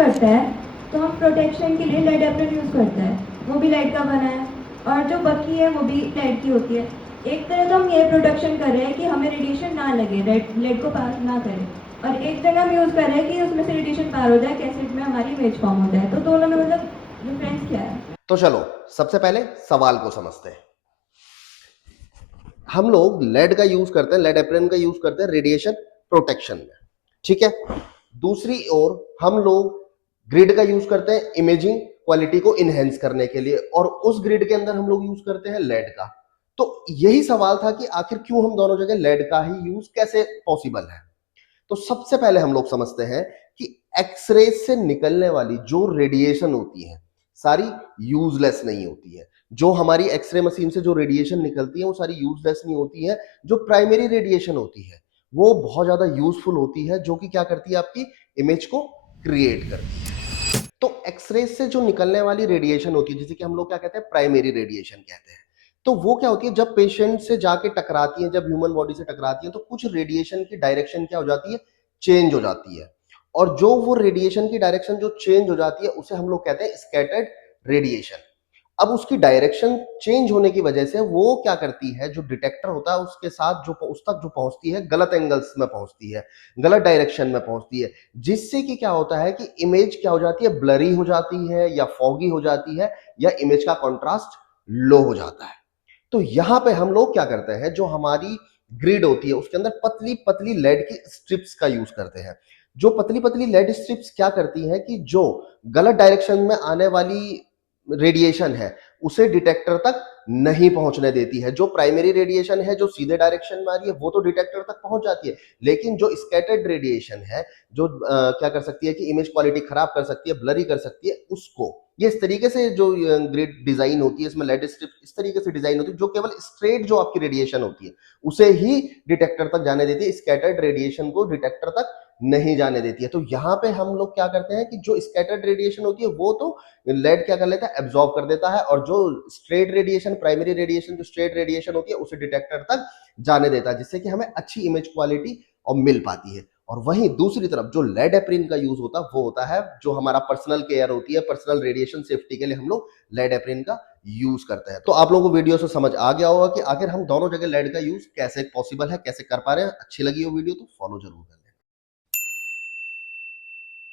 करते हैं तो हम प्रोटेक्शन के लिए लेड एप्रन यूज़ करते हैं, वो भी लेड का बना है, और जो बत्ती है वो भी लेड की होती है। एक तरह तो हम ये प्रोटेक्शन कर रहे हैं कि हमें रेडिएशन ना लगे, लेड को पास ना करे, और एक जगह हम यूज़ कर रहे हैं कि उसमें से रेडिएशन पार हो जाए, कैसेट में हमारी इमेज फॉर्म हो जाए। तो दोनों में मतलब डिफरेंस क्या है? तो चलो सबसे पहले सवाल को समझते हैं। हम लोग लेड का यूज करते हैं, लेड एप्रन का यूज करते हैं रेडिएशन प्रोटेक्शन में, ठीक है। दूसरी ओर हम लोग ग्रिड का यूज करते हैं इमेजिंग क्वालिटी को इनहेंस करने के लिए, और उस ग्रिड के अंदर हम लोग यूज करते हैं लेड का। तो यही सवाल था कि आखिर क्यों हम दोनों जगह लेड का ही यूज कैसे पॉसिबल है। तो सबसे पहले हम लोग समझते हैं कि एक्सरे से निकलने वाली जो रेडिएशन होती है सारी यूजलेस नहीं होती है। जो हमारी एक्सरे मशीन से जो रेडिएशन निकलती है वो सारी यूजलेस नहीं होती है। जो प्राइमरी रेडिएशन होती है वो बहुत ज्यादा यूजफुल होती है, जो कि क्या करती है, आपकी इमेज को क्रिएट करती है। तो एक्सरे से जो निकलने वाली रेडिएशन होती है, जिसे कि हम लोग क्या कहते हैं, प्राइमरी रेडिएशन कहते हैं। तो वो क्या होती है, जब पेशेंट से जाके टकराती है, जब ह्यूमन बॉडी से टकराती है, तो कुछ रेडिएशन की डायरेक्शन क्या हो जाती है, चेंज हो जाती है। और जो वो रेडिएशन की डायरेक्शन जो चेंज हो जाती है उसे हम लोग कहते हैं स्कैटर्ड रेडिएशन। अब उसकी डायरेक्शन चेंज होने की वजह से वो क्या करती है, जो डिटेक्टर होता है उसके साथ जो उस तक जो पहुंचती है, गलत एंगल्स में पहुंचती है, गलत डायरेक्शन में पहुंचती है, जिससे कि क्या होता है कि इमेज क्या हो जाती है, ब्लरी हो जाती है या फॉगी हो जाती है, या इमेज का कॉन्ट्रास्ट लो हो जाता है। तो यहां पे हम लोग क्या करते हैं, जो हमारी ग्रिड होती है उसके अंदर पतली पतली लेड की स्ट्रिप्स का यूज करते हैं। जो पतली पतली लेड स्ट्रिप्स क्या करती हैं कि जो गलत डायरेक्शन में आने वाली रेडिएशन है उसे डिटेक्टर तक नहीं पहुंचने देती है। जो प्राइमरी रेडिएशन है जो सीधे डायरेक्शन में आ रही है वो तो डिटेक्टर तक पहुंच जाती है, लेकिन जो स्कैटर्ड रेडिएशन है, जो क्या कर सकती है कि इमेज क्वालिटी खराब कर सकती है, ब्लरी कर सकती है, उसको ये इस तरीके से जो ग्रिड डिजाइन होती है, इसमें लेड स्ट्रिप इस तरीके से डिजाइन होती है जो केवल स्ट्रेट जो आपकी रेडिएशन होती है उसे ही डिटेक्टर तक जाने देती है, स्कैटर्ड रेडिएशन को डिटेक्टर तक नहीं जाने देती है। तो यहाँ पे हम लोग क्या करते हैं कि जो स्कैटर्ड रेडिएशन होती है वो तो लेड क्या कर लेता है, एब्जॉर्ब कर देता है, और जो स्ट्रेट रेडिएशन, प्राइमरी रेडिएशन, जो स्ट्रेट रेडिएशन होती है उसे डिटेक्टर तक जाने देता है, जिससे कि हमें अच्छी इमेज क्वालिटी और मिल पाती है। और वहीं दूसरी तरफ जो लेड एप्रिन का यूज होता है वो होता है जो हमारा पर्सनल केयर होती है, पर्सनल रेडिएशन सेफ्टी के लिए हम लोग लेड एप्रिन का यूज करते हैं। तो आप लोगों को वीडियो से समझ आ गया होगा कि आखिर हम दोनों जगह लेड का यूज कैसे पॉसिबल है, कैसे कर पा रहे हैं। अच्छी लगी हो वीडियो तो फॉलो जरूर करें।